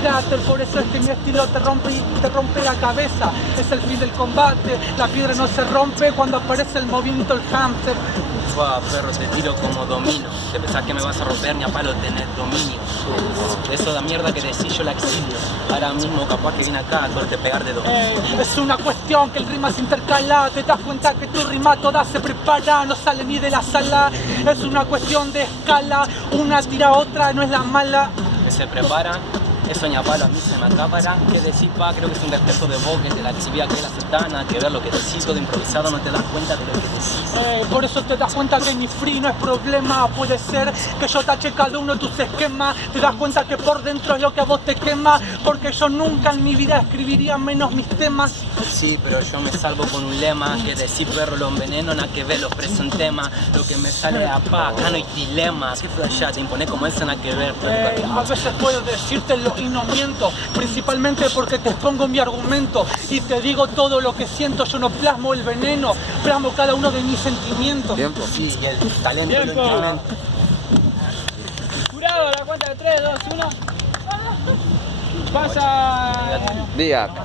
cráter, por eso es que mi estilo te rompe la cabeza. Es el fin del combate, la piedra no se rompe cuando aparece el movimiento el hámster. Fua, perro, te tiro como domino. Te pensás que me vas a romper, ni a palo tenés dominio. De eso da mierda que decís yo la exilio. Ahora mismo capaz que viene acá a corte pegar de dos. Es una cuestión que el rima se intercala. Te das cuenta que tu rima toda se prepara, no sale ni de la sala. Es una cuestión de escala, una tira a otra, no es la mala. Que se preparan, eso ni a palo a mí se me acapara. Que decís, pa, creo que es un reflejo de vos, que te la exhibía que la sultana. Que ver lo que decís, todo improvisado, no te das cuenta de lo que decís. Por eso te das cuenta que ni free no es problema. Puede ser que yo tache cada uno de tus esquemas. Te das cuenta que por dentro es lo que a vos te quema. Porque yo nunca en mi vida escribiría menos mis temas. Sí, pero yo me salvo con un lema. Que decir perro lo enveneno, nada que ver, lo preso en tema. Lo que me sale de acá, acá no hay dilema. Que flashá, te impone como ese, nada que ver. A veces puedo decírtelo y no miento, principalmente porque te expongo mi argumento y te digo todo lo que siento. Yo no plasmo el veneno, plasmo cada uno de mis sentimientos. Tiempo. Sí, y el talento lo Tiempo. incrementa. Jurado, a la cuenta de 3, 2, 1. Pasa. Día.